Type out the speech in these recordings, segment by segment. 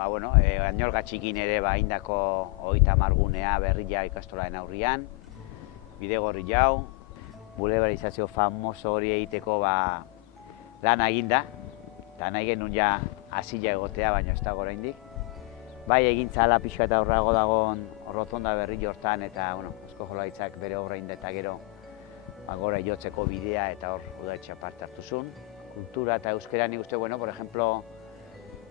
Gainolga txikin ere indako 30 gunea berria ikastolaren aurrian, bidegorri jau, bulebarizazio famoso hori egiteko lan eginda, eta nahi genuen ja hasila egotea, baina ez dago oraindik. Bai egintza ala pixka eta horrago dagoen rotonda berri hortan, eta Eusko Jaurlaritzak bere obra egin da eta gero gora jotzeko bidea eta hor udaletxea parte hartu zuen. Kultura eta euskera nik uste, por ejemplo,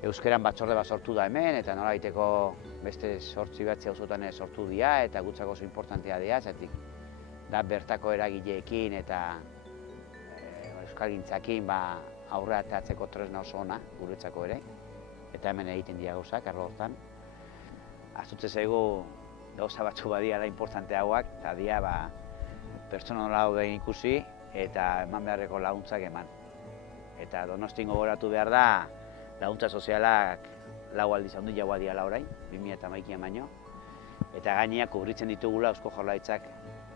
euskeran batzorde bat sortu da hemen, eta nola egiteko beste 8 auzotan sortu dira, eta gutzako oso importantea dira, zetik da bertako eragileekin eta euskalgintzakin aurrera ateratzeko tresna oso ona guretzako ere, eta hemen egiten dira gauzak, arlo hortan. Ahaztutze zaigu gauza batzu badia da importanteagoak, eta dira pertsona nola dauden ikusi eta eman beharreko laguntzak eman. Eta Donostin gogoratu behar da, laguntza sozialak 4 aldiz handi jaua diala orain, 2011an baino. Eta gainea kubritzen ditugula Eusko Jaurlaritzak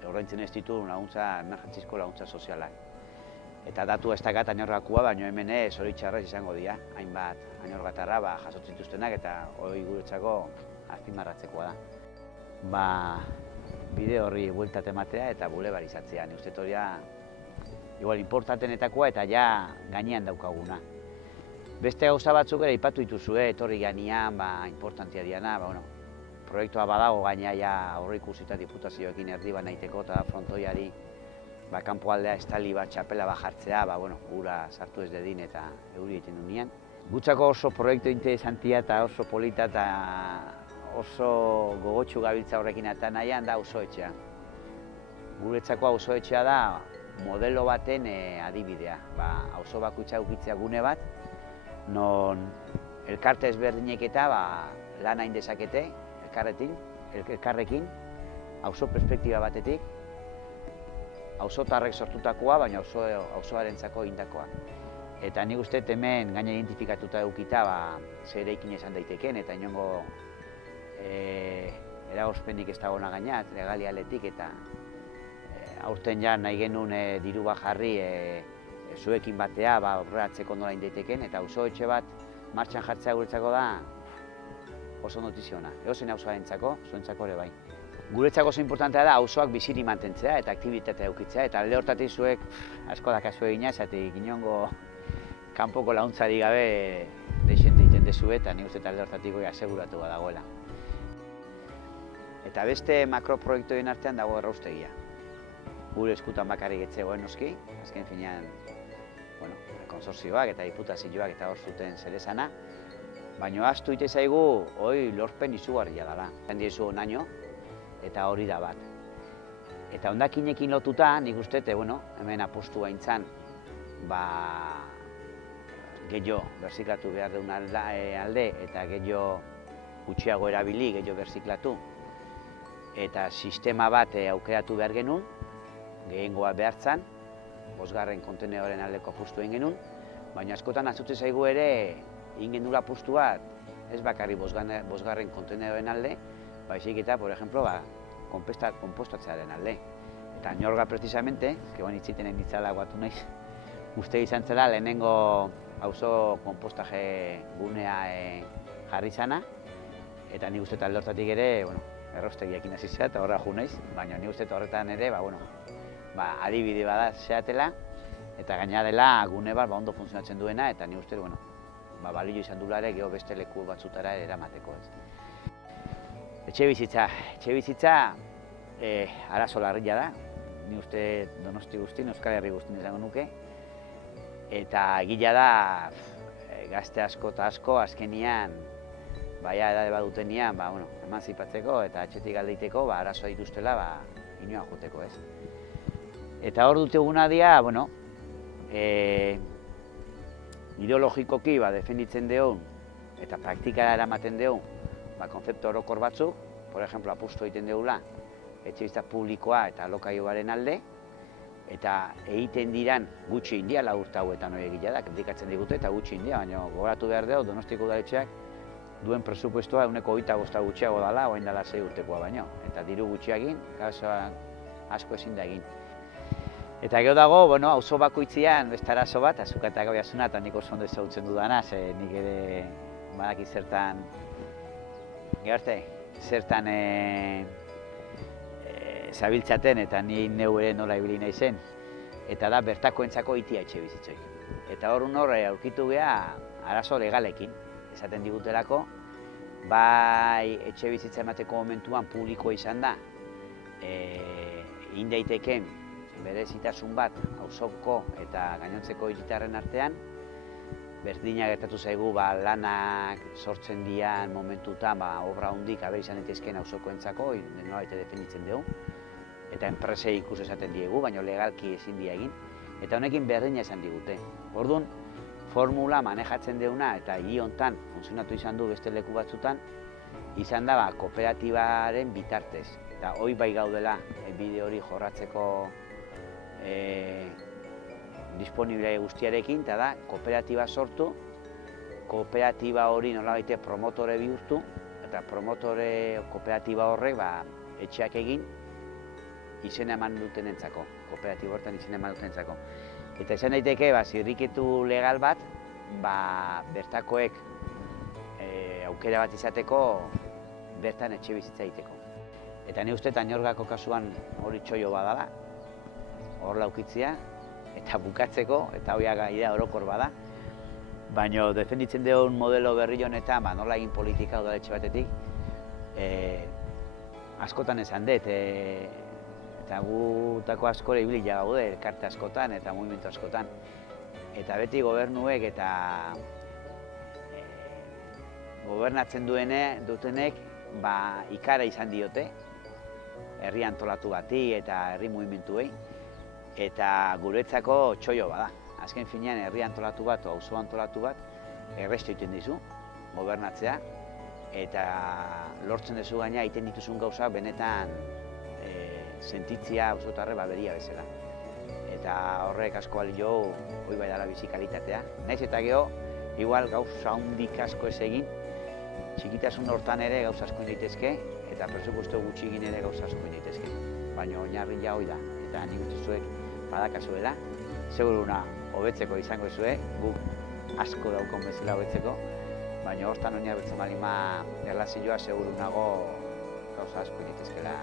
ordaintzen ez ditu emergentzizko laguntza sozialak. Eta datu ez dakat añorgakoa, baina hemen zoritxarrez izango dira, hainbat añorgatarra jasotzen dituztenak eta hori guretzako azpimarratzekoa da. Bide horri bueltat ematea eta bulebarizatzea, nik uste hori igual importantenetakoa eta ja gainean daukaguna. Beste gauza batzuk ere aipatu dituzue, etorri gainean, importantea diana, proiektua badago gainea ja aurreikusita diputazioekin erdi naiteko eta frontoiari kanpoaldea estali txapela jartzea, gura sartu ez dedin eta euri egiten dunean. Gutzako oso proiektu interesantia eta oso polita eta oso gogotsu gabiltza horrekin eta nahian da auzoetxea. Guretzako auzoetxea da modelo baten adibidea. Auzo bakoitza edukitzea gune bat, non elkarte ezberdinek eta lan hain dezakete elkarrekin, auzo perspektiba batetik, auzotarrek sortutakoa, baina auzoarentzako indakoa. Eta nik uste hemen gaina identifikatuta edukita zer eraikin esan daiteken eta inongo eragozpenik ez dagoena gainat, legalialetik eta aurten ja nahi genuen diru jarri zuekin batea horreatzeko nola indaiteken eta auzoetxe bat martxan jartzea guretzako da oso notiziona. Edozein auzoarentzako, zuentzako ere bai. Guretzako oso importantea da auzoak biziri mantentzea eta aktibitatea edukitzea eta alde hortatik zuek asko dakazu egina, esatik inongo kanpoko laguntzari gabe deixente egiten dezue eta nik uste alde hortatik aseguratu dagoela. Eta beste makroproiektuen artean dago erraustegia. Gure eskutan bakarrik etzegoen noski, azken finean konsortzioak eta diputazioak eta hor zuten zeresana, baina ahaztu egiten zaigu hori lorpen izugarria dela. Handiezu onaino eta hori da bat. Eta hondakinekin lotuta, nik uste, hemen apostu gaintzan, gehiago berziklatu behar duen alde eta gehiago gutxiago erabili, gehiago berziklatu. Eta sistema bat aukeratu behar genuen, gehiengoa behartzan, 5. kontenedoren aldeko apustu egin genuen, baina askotan ahaztutzen zaigu ere egin genuen apustu bat, ez bakarrik 5. kontenedoren alde, baizik eta, por ejemplo, konpostatzearen alde. Eta Ñorga, precisamente, itziten enitzala guatu naiz, uste izan zela lehenengo auzo konpostaje gunea jarri zana, eta nik uste talde hortatik ere, erraustegiakin hasi zera eta horra ju naiz, baina nik uste horretan ere, adibide bada zeatela, eta gaina dela gune bat ondo funtzionatzen duena, eta nik uste, balio izan dula ere geho beste leku batzutara eramateko. Etxe bizitza arazo larria da, nik uste Donosti guztien, Euskal Herri guztien izango nuke, eta egila da gazte asko eta asko azkenian edade bat dutenean emantzipatzeko eta atxetik aldeiteko arazoa dituztela inoa joteko ez. Eta hor duteguna dira, ideologikoki defenditzen deun eta praktikara eramaten deun konzeptu orokor batzuk, por ejemplo, apustu egiten deula etxebizitza publikoa eta alokaioaren alde, eta egiten diran gutxi india urte hauetan hori egila da, kritikatzen digute eta gutxi india, baina gogoratu behar dugu Donostiko udaletxeak duen presupuestoa 25% gutxiago dela, orain dela 6 urtekoa baino, eta diru gutxiagin, gauza asko ezin da egin. Eta gero dago, auzo bakoitzean beste arazo bat, azukata gabiazuna eta nik oso ondo ezagutzen dudana, nik ere badaki zertan, zertan zabiltzaten eta ni neu ere nola ibili naizen, eta da bertakoentzako itia etxebizitzoik. Eta hor aurkitu geha arazo legalekin, esaten digutelako, bai etxebizitza emateko momentuan publikoa izan da, egin daiteken berezitasun bat auzoko eta gainontzeko hiritarren artean, berdina gertatu zaigu lanak sortzen dian momentutan obra hundik aber izan daitezkeen auzokoentzako, nolabait defenditzen dugu, eta enpresei ikus esaten diegu, baina legalki ezin dia egin, eta honekin berdina esan digute. Orduan, formula manejatzen deuna eta hiri hontan funtzionatu izan du beste leku batzutan, izan da kooperatibaren bitartez. Eta hoi bai gaudela bide hori jorratzeko disponible guztiarekin, eta da kooperatiba sortu, kooperatiba hori nolabait promotore bihurtu, eta promotore kooperatiba horrek etxeak egin izena eman dutenentzako, kooperatiba horretan izena eman dutenentzako. Eta izan daiteke zirriketu legal bat, bertakoek aukera bat izateko bertan etxe bizitza egiteko. Eta ni uste Añorgako kasuan hori txoio badala, hor laukitzia, eta bukatzeko, eta hoia gaia orokor bada. Baina defenditzen dugun modelo berri honetan, nola egin politika udaletxe batetik, askotan esan dut, eta gutako askore ibili gaude elkarte askotan eta mugimendu askotan. Eta beti gobernuek eta gobernatzen dutenek ikara izan diote, herri antolatu bati eta herri mugimenduei, eta guretzako txoio bada. Azken finean herri antolatu bat, auzo antolatu bat, errestu egiten dizu, gobernatzea, eta lortzen duzu gaina egiten dituzun gauza benetan sentitzia auzotarre beria bezala. Eta horrek asko balio hoi bai dala bizi kalitatea. Naiz eta geho, igual gauza handik asko ez egin, txikitasun hortan ere gauza asko daitezke, eta presupuesto gutxigin ere gauza asko daitezke. Baina oinarria hoi da, eta nik uste zuek badakazuela, seguruna hobetzeko izango zuek, guk asko daukon bezala hobetzeko, baina hortan oinarritzen balima erlazioa segurunago gauza asko daitezkela